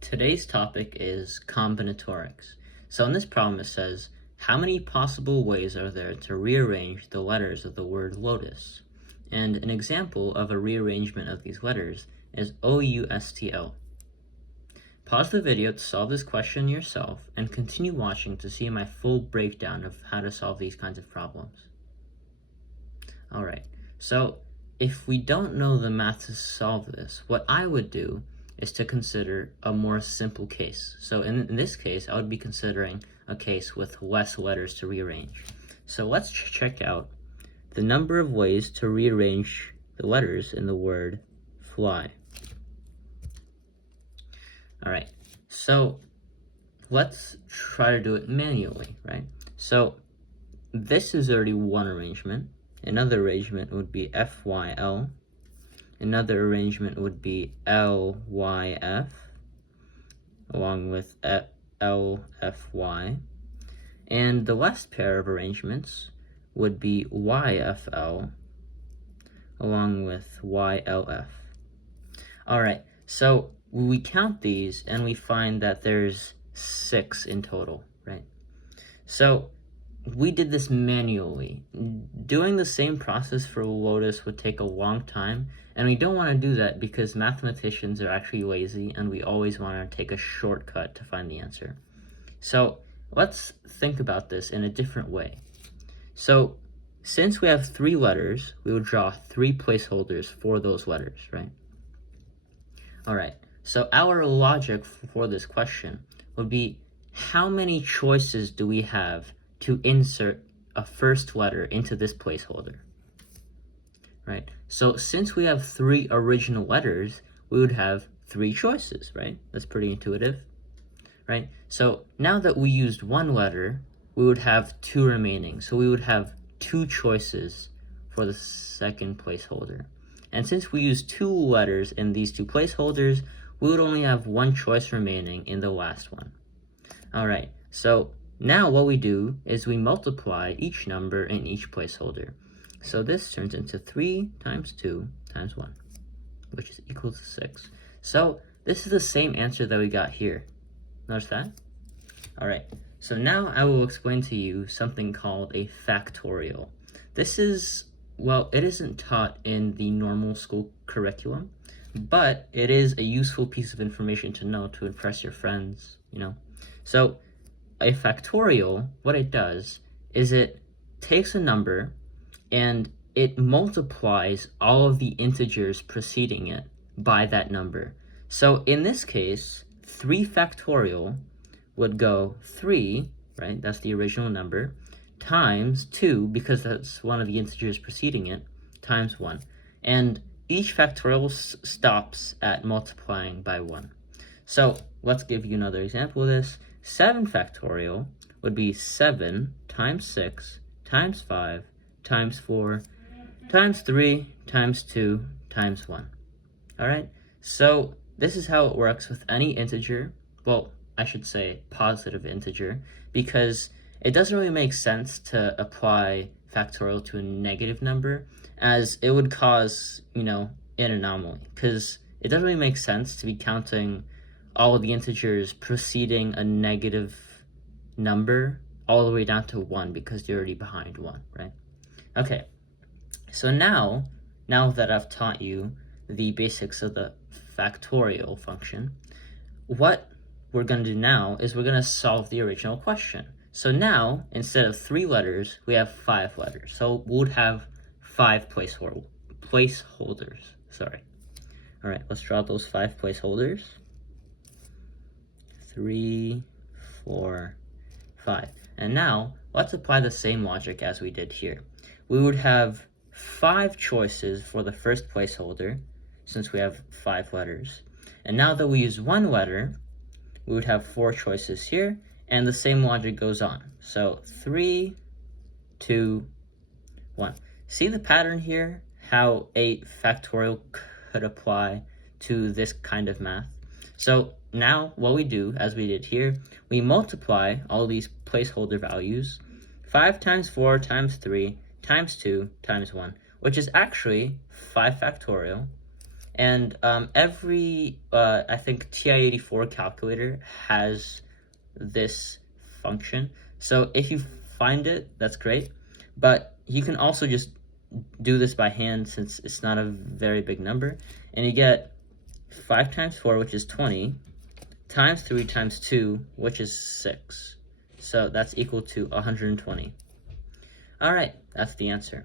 Today's topic is combinatorics. So in this problem it says, how many possible ways are there to rearrange the letters of the word lotus? And an example of a rearrangement of these letters is OUSTL. Pause the video to solve this question yourself and continue watching to see my full breakdown of how to solve these kinds of problems. Alright, so if we don't know the math to solve this, what I would do is to consider a more simple case. So in this case, I would be considering a case with less letters to rearrange. So let's check out the number of ways to rearrange the letters in the word fly. All right, so let's try to do it manually, right? So this is already one arrangement. Another arrangement would be FYL. Another arrangement would be LYF, along with LFY. And the last pair of arrangements would be YFL, along with YLF. All right, so we count these and we find that there's 6 in total, right? So we did this manually. Doing the same process for lotus would take a long time, and we don't want to do that because mathematicians are actually lazy and we always want to take a shortcut to find the answer. So let's think about this in a different way. So since we have 3 letters, we will draw 3 placeholders for those letters, right? All right, so our logic for this question would be, how many choices do we have to insert a first letter into this placeholder, right? So since we have 3 original letters, we would have 3 choices, right? That's pretty intuitive, right? So now that we used 1 letter, we would have 2 remaining. So we would have 2 choices for the second placeholder. And since we used 2 letters in these 2 placeholders, we would only have 1 choice remaining in the last one. All right, so now what we do is we multiply each number in each placeholder. So this turns into 3 times 2 times 1, which is equal to 6. So this is the same answer that we got here. Notice that? All right, so now I will explain to you something called a factorial. This is, well, it isn't taught in the normal school curriculum, but it is a useful piece of information to know to impress your friends, you know? So a factorial, what it does is it takes a number and it multiplies all of the integers preceding it by that number. So in this case, 3 factorial would go 3, right, that's the original number, times 2, because that's one of the integers preceding it, times 1. And each factorial stops at multiplying by 1. So let's give you another example of this. 7 factorial would be 7 times 6 times 5 times 4 times 3 times 2 times 1. All right, so this is how it works with any integer. Well, I should say positive integer, because it doesn't really make sense to apply factorial to a negative number, as it would cause, an anomaly, because it doesn't really make sense to be counting all of the integers preceding a negative number all the way down to 1, because you're already behind 1, right? Okay, so now that I've taught you the basics of the factorial function, what we're going to do now is we're going to solve the original question. So now, instead of 3 letters, we have 5 letters. So we would have 5 placeholders. Sorry. All right, let's draw those 5 placeholders. 3, 4, 5. And now, let's apply the same logic as we did here. We would have 5 choices for the first placeholder, since we have 5 letters. And now that we use 1 letter, we would have 4 choices here, and the same logic goes on. So 3, 2, 1. See the pattern here? How a factorial could apply to this kind of math? So now what we do, as we did here, we multiply all these placeholder values, 5 times 4 times 3 times 2 times 1, which is actually 5 factorial. And every, I think, TI-84 calculator has this function. So if you find it, that's great. But you can also just do this by hand since it's not a very big number. And you get 5 times 4, which is 20, times 3 times 2, which is 6. So that's equal to 120. All right, that's the answer.